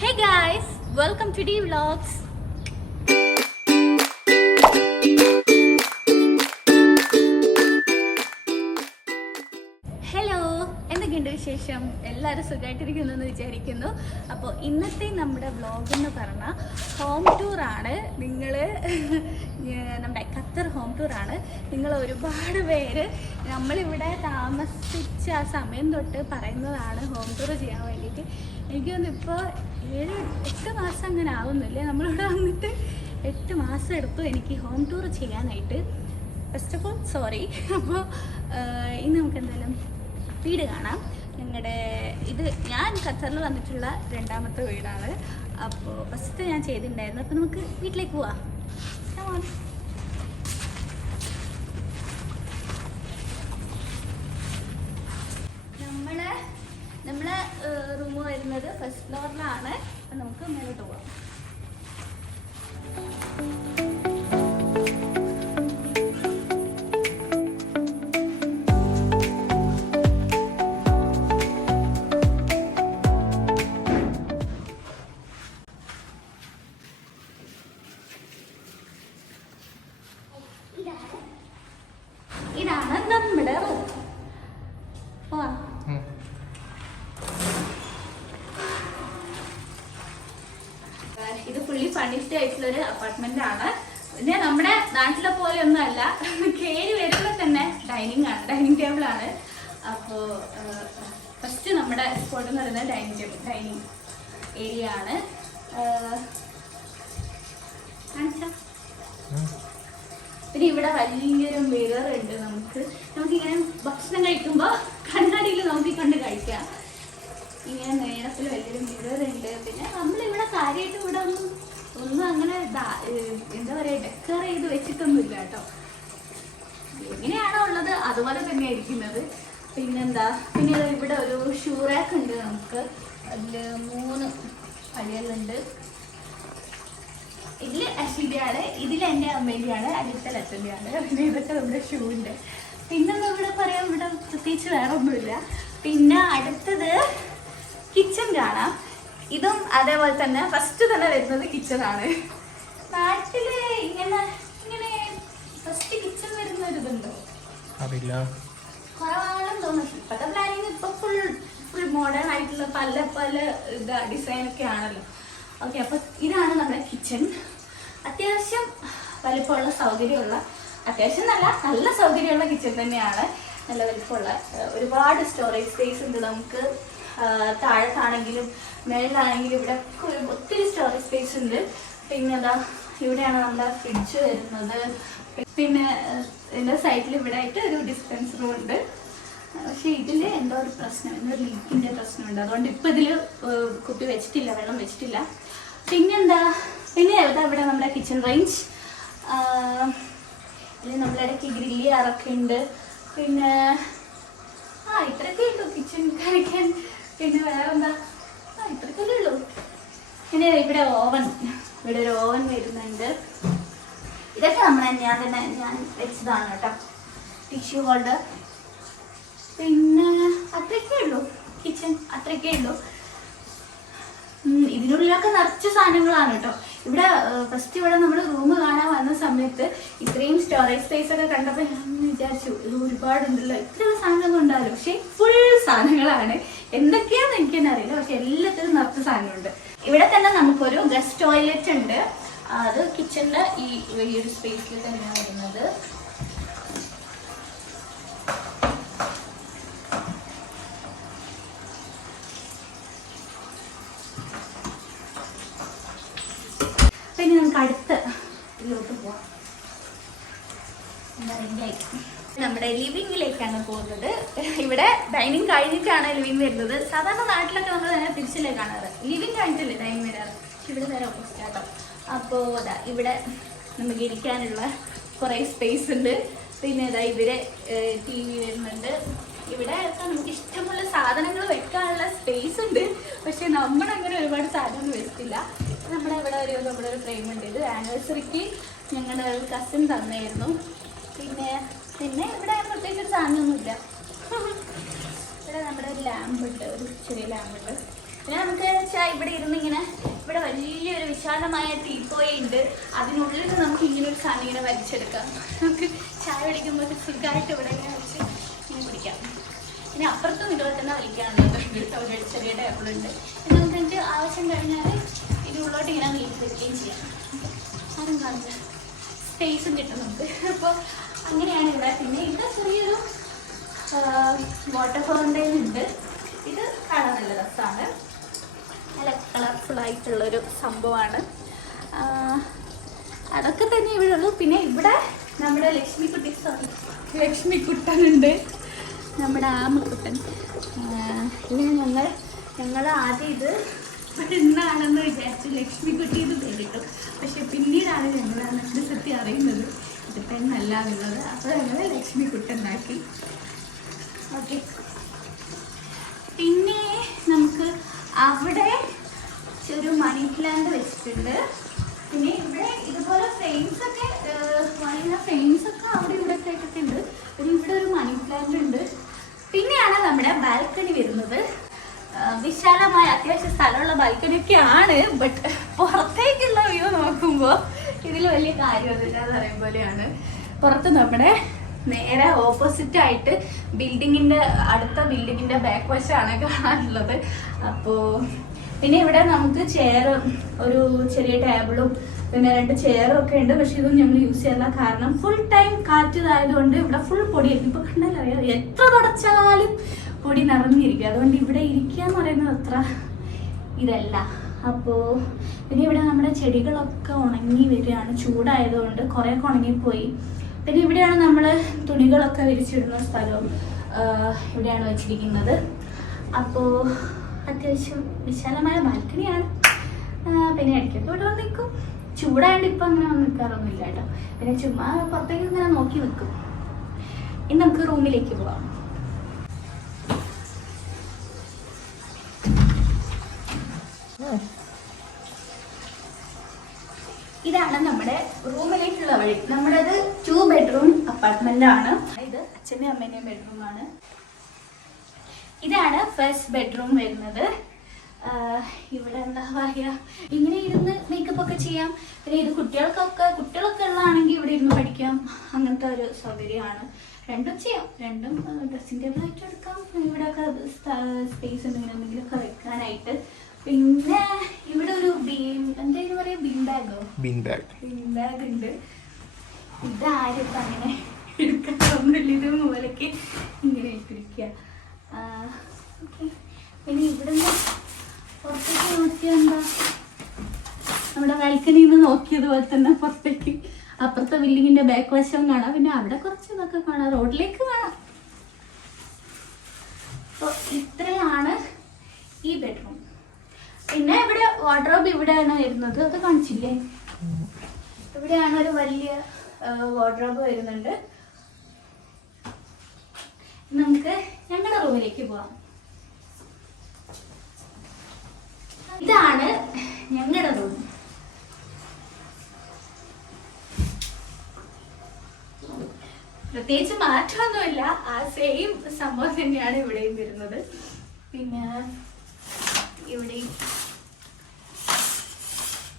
Hey guys, welcome to D Vlogs. Hello എന്തൊക്കെയുണ്ട് വിശേഷം? എല്ലാവരും സുഖമായിട്ടിരിക്കുന്നു എന്ന് വിചാരിക്കുന്നു. അപ്പോൾ ഇന്നത്തെ നമ്മുടെ വ്ളോഗ് എന്ന് പറഞ്ഞാൽ ഹോം ടൂറാണ് നിങ്ങൾ നമ്മുടെ ഖത്തർ ഹോം ടൂറാണ് നിങ്ങൾ ഒരുപാട് പേര് നമ്മളിവിടെ താമസിച്ച ആ സമയം തൊട്ട് പറയുന്നതാണ് ഹോം ടൂർ ചെയ്യാൻ വേണ്ടിയിട്ട്. എനിക്ക് തോന്നുന്നു ഇപ്പോൾ ഏഴ് എട്ട് മാസം അങ്ങനെ ആവുന്നില്ലേ? നമ്മളിവിടെ വന്നിട്ട് എട്ട് മാസം എടുത്തു എനിക്ക് ഹോം ടൂർ ചെയ്യാനായിട്ട്. ഫസ്റ്റ് ഓഫ് ഓൾ സോറി അപ്പോൾ ഇന്ന് നമുക്ക് എന്തായാലും വീട് കാണാം. ഞങ്ങളുടെ ഇത് ഞാൻ ഖത്തറിൽ വന്നിട്ടുള്ള രണ്ടാമത്തെ വീടാണ്. അപ്പോൾ ഫസ്റ്റ് ഞാൻ ചെയ്തിട്ടുണ്ടായിരുന്നു. അപ്പോൾ നമുക്ക് വീട്ടിലേക്ക് പോവാം. നമ്മൾ നമ്മളെ റൂം വരുന്നത് ഫസ്റ്റ് ഫ്ലോറിലാണ് നമുക്ക് മേലോട്ട് പോവാം ഫർണിഷ്ഡ് ആയിട്ടുള്ള ഒരു അപ്പാർട്ട്മെന്റ് ആണ്. പിന്നെ നമ്മുടെ നാട്ടിലെ പോലെ ഒന്നും അല്ല കയറി വരുമ്പോൾ തന്നെ ഡൈനിങ് ആണ് ഡൈനിങ് ടേബിൾ ആണ്. അപ്പോ ഫസ്റ്റ് നമ്മുടെ സ്പോട്ട് എന്ന് പറയുന്നത് ഡൈനിങ് ടേബിൾ ഡൈനിങ് ഏരിയ ആണ്. പിന്നെ ഇവിടെ വലിയൊരു മിറർ ഉണ്ട് നമുക്ക്. നമുക്ക് ഇങ്ങനെ ഭക്ഷണം കഴിക്കുമ്പോൾ കണ്ണാടിയിൽ നോക്കി കണ്ട് കഴിക്കാം. ഇങ്ങനെ നേരത്തിൽ വലിയൊരു മിറർ ഉണ്ട്. പിന്നെ നമ്മളിവിടെ കാര്യമായിട്ട് ഇവിടെ ഒന്നും ഒന്നും അങ്ങനെ എന്താ പറയുക ഡെക്കർ ചെയ്ത് വെച്ചിട്ടൊന്നുമില്ല കേട്ടോ. എങ്ങനെയാണോ ഉള്ളത്? അതുപോലെ തന്നെ ഇരിക്കുന്നത്. പിന്നെന്താ? പിന്നെ ഇവിടെ ഒരു ഷൂ റാക്ക് ഉണ്ട് നമുക്ക്. അതിൽ മൂന്ന് പള്ളികളുണ്ട് ഇതിൽ അശ്വിന്റെയാണ് ഇതിൽ എന്റെ അമ്മേന്റെയാണ് അടുത്ത അച്ഛന്റെയാണ് പിന്നെ ഇതൊക്കെ നമ്മുടെ ഷൂവിന്റെ പിന്നെ ഇവിടെ പറയാം ഇവിടെ പ്രത്യേകിച്ച് വേറെ ഒന്നുമില്ല പിന്നെ അടുത്തത് കിച്ചൺ കാണാം. ഇതും അതേപോലെ തന്നെ ഫസ്റ്റ് തന്നെ വരുന്നത് കിച്ചണാണ് നാട്ടിൽ ഇങ്ങനെ ഇങ്ങനെ ഫസ്റ്റ് കിച്ചൺ വരുന്ന ഒരു ഇതുണ്ടോ? അറിയില്ല. കുറവാണെന്ന് തോന്നുന്നു. ഇപ്പത്തെ പ്ലാനിങ് ഇപ്പൊ ഫുൾ ഫുൾ മോഡേൺ ആയിട്ടുള്ള പല പല ഇതാ ഡിസൈൻ ഒക്കെ ആണല്ലോ. ഓക്കെ അപ്പൊ ഇതാണ് നമ്മുടെ കിച്ചൺ അത്യാവശ്യം വലിപ്പമുള്ള സൗകര്യമുള്ള അത്യാവശ്യം നല്ല നല്ല സൗകര്യമുള്ള കിച്ചൺ തന്നെയാണ്. നല്ല വലിപ്പമുള്ള ഒരുപാട് സ്റ്റോറേജ് സ്പേസ് ഉണ്ട് നമുക്ക്. താഴത്താണെങ്കിലും മേളിലാണെങ്കിലും ഇവിടെ ഒക്കെ ഒരു ഒത്തിരി സ്റ്റോറേജ് സ്പേസ് ഉണ്ട്. പിന്നെ എന്താ ഇവിടെയാണ് നമ്മുടെ ഫ്രിഡ്ജ് വരുന്നത്. പിന്നെ എന്റെ സൈഡിൽ ഇവിടെ ആയിട്ട് ഒരു ഡിസ്പെൻസറും ഉണ്ട്. പക്ഷെ ഇതിൽ എന്തോ ഒരു പ്രശ്നം എന്തോ ഒരു ലീക്കിന്റെ പ്രശ്നമുണ്ട്. അതുകൊണ്ട് ഇപ്പം ഇതിൽ കുപ്പി വെച്ചിട്ടില്ല വെള്ളം വെച്ചിട്ടില്ല. പിന്നെന്താ പിന്നെ ഇതാ ഇവിടെ നമ്മുടെ കിച്ചൺ റേഞ്ച് ഇതിൽ നമ്മളിടയ്ക്ക് ഗ്രില്ല് ചെയ്യാറൊക്കെ പിന്നെ ആ ഇത്രയൊക്കെ കിച്ചൺ കഴിക്കാൻ പിന്നെ വേറെന്താ? ആ ഇത്രക്കല്ലേ ഉള്ളൂ. പിന്നെ ഇവിടെ ഓവൻ ഇവിടെ ഒരു ഓവൻ വരുന്നുണ്ട്. ഇതൊക്കെ നമ്മൾ ഞാൻ തന്നെ ഞാൻ വെച്ചതാണ് കേട്ടോ. ടിഷ്യൂ ഹോൾഡർ പിന്നെ അത്രയ്ക്കേ ഉള്ളൂ. കിച്ചൺ അത്രയ്ക്കേ ഉള്ളൂ. ഇതിനുള്ളിലൊക്കെ നിറച്ച സാധനങ്ങളാണ് കേട്ടോ. ഇവിടെ ഫസ്റ്റ് ഇവിടെ നമ്മൾ റൂം കാണാൻ വന്ന സമയത്ത് ഇത്രയും സ്റ്റോറേജ് സ്പേസ് ഒക്കെ കണ്ടപ്പോൾ ഞാൻ വിചാരിച്ചു ഇത് ഒരുപാടുണ്ടല്ലോ ഇത്രയുള്ള സാധനമൊന്നും ഉണ്ടാവില്ല. പക്ഷേ ഫുൾ സാധനങ്ങളാണ്. എന്തൊക്കെയാന്ന് എനിക്ക് തന്നെ അറിയില്ല. പക്ഷെ എല്ലാത്തിലും നിറച്ച സാധനമുണ്ട് ഇവിടെ തന്നെ നമുക്കൊരു ഗസ്റ്റ് ടോയ്ലറ്റ് ഉണ്ട്. അത് കിച്ചണിന്റെ ഈ വലിയൊരു സ്പേസിൽ തന്നെയാണ് വരുന്നത് പിന്നെ നമുക്ക് അടുത്ത ഇതിലോട്ട് പോവാം. നമ്മുടെ ലിവിങ്ങിലേക്കാണ് പോകുന്നത്. ഇവിടെ ഡൈനിങ് കഴിഞ്ഞിട്ടാണ് ലിവിങ് വരുന്നത്. സാധാരണ നാട്ടിലൊക്കെ നമ്മൾ തന്നെ തിരിച്ചല്ലേ കാണാറ്? ലിവിങ് കഴിഞ്ഞിട്ടല്ലേ ഡൈനിങ് വരാറ്? ഇവിടെ നേരെ ഓപ്പോസിറ്റ് ആട്ടോ. അപ്പോൾ അതാ ഇവിടെ നമുക്ക് ഇരിക്കാനുള്ള കുറേ സ്പേസ് ഉണ്ട്. പിന്നെ ഇതാ ഇവിടെ ടി വി വരുന്നുണ്ട്. ഇവിടെ നമുക്ക് ഇഷ്ടമുള്ള സാധനങ്ങൾ വെക്കാനുള്ള സ്പേസ് ഉണ്ട്. പക്ഷെ നമ്മളങ്ങനെ ഒരുപാട് സാധനങ്ങൾ വെച്ചിട്ടില്ല. നമ്മുടെ ഇവിടെ ഒരു നമ്മുടെ ഒരു ഫ്രെയിം ഉണ്ട്. ഇത് ആനിവേഴ്സറിക്ക് ഞങ്ങളുടെ ഒരു കസിൻ തന്നായിരുന്നു. പിന്നെ പിന്നെ ഇവിടെ പ്രത്യേകിച്ച് ഒരു സാധനമൊന്നുമില്ല. ഇവിടെ നമ്മുടെ ഒരു ലാമ്പ് ഉണ്ട് ഒരു ചെറിയ ലാമ്പ് ഉണ്ട്. പിന്നെ നമുക്ക് വെച്ചാൽ ഇവിടെ ഇരുന്ന് ഇങ്ങനെ ഇവിടെ വലിയൊരു വിശാലമായ ടീപ്പോയി ഉണ്ട്. അതിനുള്ളിൽ നമുക്ക് ഇങ്ങനെ ഒരു സാധനം ഇങ്ങനെ വലിച്ചെടുക്കാം. നമുക്ക് ചായ കുടിക്കുമ്പോൾ സുഖമായിട്ട് ഇവിടെ ഇങ്ങനെ വെച്ച് ഇങ്ങനെ കുടിക്കാം. പിന്നെ അപ്പുറത്തും ഇതുപോലെ തന്നെ വലിക്കാനുള്ളത് ഒരു ചെറിയ ടേബിളുണ്ട് നമുക്ക് ആവശ്യം കഴിഞ്ഞാൽ ഇതിനുള്ളോട്ട് ഇങ്ങനെ നീട്ടി വെക്കുകയും ചെയ്യാം. ആരും കാണിച്ച സ്പേസും കിട്ടും നമുക്ക്. അപ്പോൾ അങ്ങനെയാണ് ഇവിടെ. പിന്നെ ഇവിടെ ചെറിയൊരു വാട്ടർ ഫൗണ്ടൈൻ ഉണ്ട്. ഇത് കാണാൻ നല്ല രസമാണ് നല്ല കളർഫുൾ ആയിട്ടുള്ളൊരു സംഭവമാണ്. അതൊക്കെ തന്നെ ഇവിടെ ഉള്ളൂ. പിന്നെ ഇവിടെ നമ്മുടെ ലക്ഷ്മി കുട്ടി സോറി ലക്ഷ്മി കുട്ടനുണ്ട് നമ്മുടെ ആമക്കുട്ടൻ. ഇതിന് ഞങ്ങൾ ഞങ്ങൾ ആദ്യം ഇത് പെണ്ണാണെന്ന് വിചാരിച്ചു ലക്ഷ്മി കുട്ടി ഇത് പേരിട്ടു പക്ഷെ പിന്നീടാണ് ഞങ്ങൾ അതിന്റെ സത്യം അറിയുന്നത്. ഇത് പെണ്ണല്ല എന്നുള്ളത്. അപ്പോൾ ഞങ്ങൾ ലക്ഷ്മി ഉണ്ടാക്കി. ഓക്കെ. പിന്നെ നമുക്ക് അവിടെ ഒരു മണി പ്ലാന്റ് വെച്ചിട്ടുണ്ട്. പിന്നെ ഇവിടെ ഇതുപോലെ ഫ്രെയിംസ് ഒക്കെ വലിയ ഫ്രെയിംസ് ഒക്കെ അവിടെ ഇവിടെ കേട്ടിട്ടുണ്ട്. പിന്നെ ഇവിടെ ഒരു മണി പ്ലാന്റ് ഉണ്ട്. പിന്നെയാണ് നമ്മുടെ ബാൽക്കണി വരുന്നത്. ആ, വിശാലമായ അത്യാവശ്യം സ്ഥലമുള്ള ബാൽക്കണി ഒക്കെ ആണ് ബട്ട് പുറത്തേക്കുള്ള വ്യൂ നോക്കുമ്പോൾ ഇതിൽ വലിയ കാര്യമൊന്നുമില്ല എന്ന് പറയും പോലെയാണ്. പുറത്ത് നമ്മുടെ നേരെ ഓപ്പോസിറ്റ് ആയിട്ട് ബിൽഡിങ്ങിന്റെ അടുത്ത ബിൽഡിങ്ങിന്റെ ബാക്ക് വശമാണ് കാണാനുള്ളത്. അപ്പോ പിന്നെ ഇവിടെ നമുക്ക് ചെയർ ഒരു ചെറിയ ടേബിളും പിന്നെ രണ്ട് ചെയറും ഒക്കെ ഉണ്ട്. പക്ഷെ ഇതൊന്നും ഞങ്ങൾ യൂസ് ചെയ്യാൻ കാരണം ഫുൾ ടൈം കാറ്റ് ഇതായതുകൊണ്ട് ഇവിടെ ഫുൾ പൊടിയായിരുന്നു ഇപ്പൊ കണ്ടാലും അറിയാം എത്ര തുടച്ചാലും പൊടി നിറഞ്ഞിരിക്കും. അതുകൊണ്ട് ഇവിടെ ഇരിക്കുക എന്ന് പറയുന്നത് അത്ര ഇതല്ല. അപ്പോൾ പിന്നെ ഇവിടെ നമ്മുടെ ചെടികളൊക്കെ ഉണങ്ങി വരികയാണ്. ചൂടായതുകൊണ്ട് കുറേയൊക്കെ ഉണങ്ങിപ്പോയി. പിന്നെ ഇവിടെയാണ് നമ്മൾ തുണികളൊക്കെ വിരിച്ചിടുന്ന സ്ഥലം ഇവിടെയാണ് വെച്ചിരിക്കുന്നത്. അപ്പോൾ അത്യാവശ്യം വിശാലമായ ബാൽക്കണിയാണ്. പിന്നെ ഇടയ്ക്കൊക്കെ ഇവിടെ വന്ന് നിൽക്കും. ചൂടായതുകൊണ്ട് ഇപ്പം അങ്ങനെ വന്ന് നിൽക്കാറൊന്നുമില്ല കേട്ടോ. പിന്നെ ചുമ്മാ പുറത്തേക്ക് ഇങ്ങനെ നോക്കി നിൽക്കും. ഇനി നമുക്ക് റൂമിലേക്ക് പോവാം. ഇതാണ് നമ്മുടെ റൂമിലേക്കുള്ള വഴി. നമ്മുടേത് ടു ബെഡ്റൂം അപ്പാർട്ട്മെന്റ് ആണ്. ഇത് അച്ഛന്റെയും അമ്മേന്റെയും ബെഡ്റൂം ആണ്. ഇതാണ് ഫസ്റ്റ് ബെഡ്റൂം വരുന്നത്. ഇവിടെ എന്താ പറയുക ഇങ്ങനെ ഇരുന്ന് മേക്കപ്പ് ഒക്കെ ചെയ്യാം. പിന്നെ ഇത് കുട്ടികൾക്കൊക്കെ കുട്ടികളൊക്കെ ഉള്ളതാണെങ്കിൽ ഇവിടെ ഇരുന്ന് പഠിക്കാം. അങ്ങനത്തെ ഒരു സൗകര്യമാണ്. രണ്ടും ചെയ്യാം. രണ്ടും ഡ്രസ്സിംഗ് ടേബിൾ ആയിട്ട് എടുക്കാം. ഇവിടെ ഒക്കെ സ്പേസ് എന്തെങ്കിലും എന്തെങ്കിലുമൊക്കെ വെക്കാനായിട്ട്. പിന്നെ ഇവിടെ ഒരു ബീൻ എന്തായാലും പറയാ? Bean ബാഗോ? Bean bag. Been bag ഉണ്ട്. ഇതാരും ഇപ്പം അങ്ങനെ എടുക്കാറൊന്നുമില്ല. ഇത് മൂലക്ക് ഇങ്ങനെ ഇട്ടിരിക്കുക പിന്നെ ഇവിടുന്ന് പുറത്തേക്ക് നോക്കിയാൽ എന്താ? നമ്മുടെ ബാൽക്കണിയിൽ നിന്ന് നോക്കിയതുപോലെ തന്നെ പുറത്തേക്ക്. അപ്പുറത്തെ ബിൽഡിങ്ങിന്റെ ബാക്ക് വശം കാണാം. പിന്നെ അവിടെ കുറച്ച് ഇതൊക്കെ കാണാം. റോഡിലേക്ക് കാണാം. അപ്പോൾ ഇത്രയാണ് ഈ ബെഡ്റൂം പിന്നെ ഇവിടെ വാർഡ്രോബ് ഇവിടെയാണ് വരുന്നത്? അത് കാണിച്ചില്ലേ? ഇവിടെയാണ് ഒരു വലിയ വാർഡ്രോബ് വരുന്നുണ്ട്. നമുക്ക് ഞങ്ങളുടെ റൂമിലേക്ക് പോവാം. ഇതാണ് ഞങ്ങളുടെ റൂം പ്രത്യേകിച്ച് മാറ്റമൊന്നുമില്ല. ആ സെയിം സംഭവം തന്നെയാണ് ഇവിടെയും വരുന്നത്. പിന്നെ ഇവിടെയും.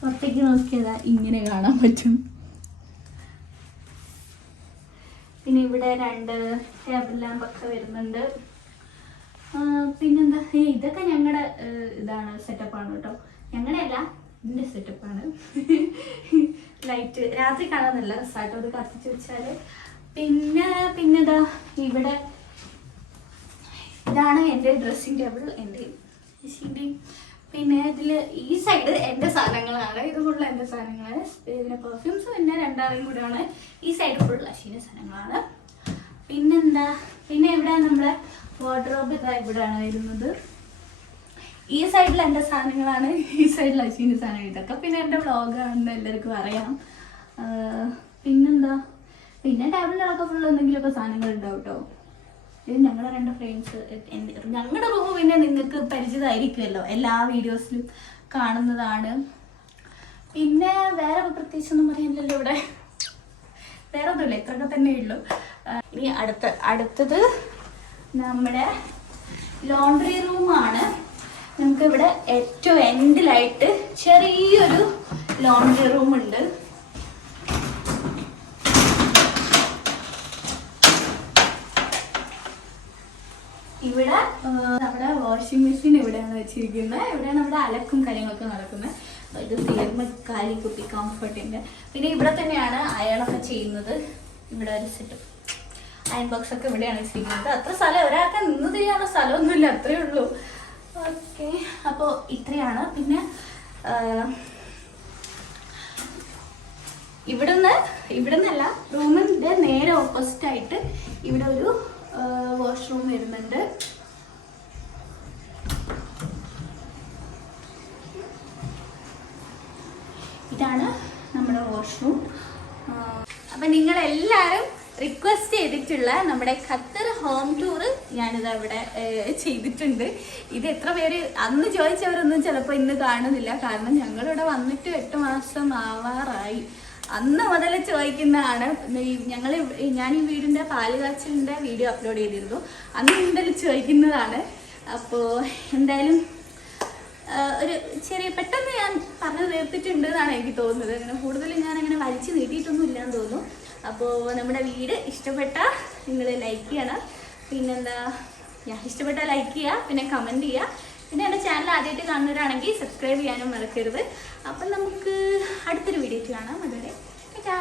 പുറത്തേക്ക് നോക്കിയതാ ഇങ്ങനെ കാണാൻ പറ്റും. പിന്നെ ഇവിടെ രണ്ട് ടേബിൾ ലാമ്പൊക്കെ വരുന്നുണ്ട്. പിന്നെന്താ? ഏ, ഇതൊക്കെ ഞങ്ങളുടെ ഇതാണ് സെറ്റപ്പാണ് കേട്ടോ. ഞങ്ങളുടെ അല്ല എന്റെ സെറ്റപ്പാണ് ലൈറ്റ് രാത്രി കാണാൻ നല്ല രസമായിട്ടോ അത് കത്തിച്ച് വെച്ചാൽ പിന്നെ പിന്നെന്താ? ഇവിടെ ഇതാണ് എന്റെ ഡ്രസ്സിംഗ് ടേബിൾ എന്റെ പിന്നെ ഇതിൽ ഈ സൈഡ് എന്റെ സാധനങ്ങളാണ്. ഇത് ഫുള്ള് എന്റെ സാധനങ്ങളാണ്. പിന്നെ പെർഫ്യൂംസ് പിന്നെ രണ്ടാളും കൂടെയാണ്. ഈ സൈഡ് ഫുൾ അശ്വിന്റെ സാധനങ്ങളാണ്. പിന്നെന്താ? പിന്നെ ഇവിടെ നമ്മുടെ വാർഡ്രോബ് ഇതാ ഇവിടെയാണ് വരുന്നത്. ഈ സൈഡിൽ എന്റെ സാധനങ്ങളാണ്. ഈ സൈഡിൽ അശ്വിന്റെ സാധനങ്ങൾ. ഇതൊക്കെ പിന്നെ എന്റെ വ്ളോഗാണെന്ന് എല്ലാവർക്കും അറിയാം. പിന്നെന്താ? പിന്നെ ടേബിളിലൊക്കെ ഫുള്ള് എന്തെങ്കിലുമൊക്കെ സാധനങ്ങൾ ഉണ്ടാവും കേട്ടോ ഇത് ഞങ്ങളുടെ രണ്ട് ഫ്രണ്ട്സ് ഞങ്ങളുടെ റൂം പിന്നെ നിങ്ങൾക്ക് പരിചിതമായിരിക്കുമല്ലോ. എല്ലാ വീഡിയോസിലും കാണുന്നതാണ്. പിന്നെ വേറെ പ്രത്യേകിച്ചൊന്നും പറയാനില്ലല്ലോ ഇവിടെ. വേറെ ഒന്നുമില്ല ഇത്രയൊക്കെ തന്നെ ഉള്ളൂ. ഇനി അടുത്ത അടുത്തത് നമ്മുടെ ലോണ്ടറി റൂമാണ് നമുക്ക് ഇവിടെ ഏറ്റവും എൻഡിലായിട്ട് ചെറിയൊരു ലോണ്ടറി റൂം ഉണ്ട്. ഇവിടെ നമ്മുടെ വാഷിംഗ് മെഷീൻ ഇവിടെയാണ് വെച്ചിരിക്കുന്നത്. ഇവിടെയാണ് നമ്മുടെ അലക്കും കാര്യങ്ങളൊക്കെ നടക്കുന്നത്. ഇത് തീർന്ന് കാലി കുത്തി കംഫർട്ടിന്റെ പിന്നെ ഇവിടെ തന്നെയാണ് അയാളൊക്കെ ചെയ്യുന്നത്. ഇവിടെ ഒരു സെറ്റ് അയൺ ബോക്സ് ഒക്കെ ഇവിടെയാണ് വെച്ചിരിക്കുന്നത്. അത്ര സ്ഥലം ഒരാൾക്ക് നിന്ന് ചെയ്യാനുള്ള സ്ഥലമൊന്നുമില്ല അത്രേ ഉള്ളൂ. ഓക്കെ അപ്പോൾ ഇത്രയാണ്. പിന്നെ ഇവിടുന്ന് ഇവിടുന്നല്ല റൂമിന്റെ നേരെ ഓപ്പോസിറ്റ് ആയിട്ട് ഇവിടെ ഒരു വാഷ്റൂം വരുന്നുണ്ട്. ഇതാണ് നമ്മുടെ വാഷ്റൂം അപ്പൊ നിങ്ങൾ എല്ലാവരും റിക്വസ്റ്റ് ചെയ്തിട്ടുള്ള നമ്മുടെ ഖത്തർ ഹോം ടൂർ ഞാനിത് അവിടെ ചെയ്തിട്ടുണ്ട്. ഇത് എത്ര പേര് അന്ന് ചോദിച്ചവരൊന്നും ചിലപ്പോൾ ഇന്ന് കാണുന്നില്ല. കാരണം ഞങ്ങളിവിടെ വന്നിട്ട് എട്ട് മാസം ആവാറായി. അന്ന് മുതൽ ചോദിക്കുന്നതാണ് ഞങ്ങൾ ഞാൻ ഈ വീടിന്റെ പാലുകാച്ചലിന്റെ വീഡിയോ അപ്ലോഡ് ചെയ്തിരുന്നു. അന്ന് മുതൽ ചോദിക്കുന്നതാണ്. അപ്പോൾ എന്തായാലും ഒരു ചെറിയ പെട്ടെന്ന് ഞാൻ പറഞ്ഞു തീർത്തിട്ടുണ്ട് എന്നാണ് എനിക്ക് തോന്നുന്നത്. അങ്ങനെ കൂടുതൽ ഞാൻ അങ്ങനെ വലിച്ചു നീട്ടിയിട്ടൊന്നും ഇല്ലാന്ന് തോന്നുന്നു. അപ്പോൾ നമ്മുടെ വീട് ഇഷ്ടപ്പെട്ട നിങ്ങൾ ലൈക്ക് ചെയ്യണം. പിന്നെന്താ ഇഷ്ടപ്പെട്ട ലൈക്ക് ചെയ്യുക പിന്നെ കമന്റ് ചെയ്യുക പിന്നെ എന്റെ ചാനൽ ആദ്യമായിട്ട് കാണുന്നവരാണെങ്കിൽ സബ്സ്ക്രൈബ് ചെയ്യാനും മറക്കരുത്. അപ്പം നമുക്ക് അടുത്തൊരു വീഡിയോയ്ക്ക് കാണാം. അതുവരെ ടാറ്റാ.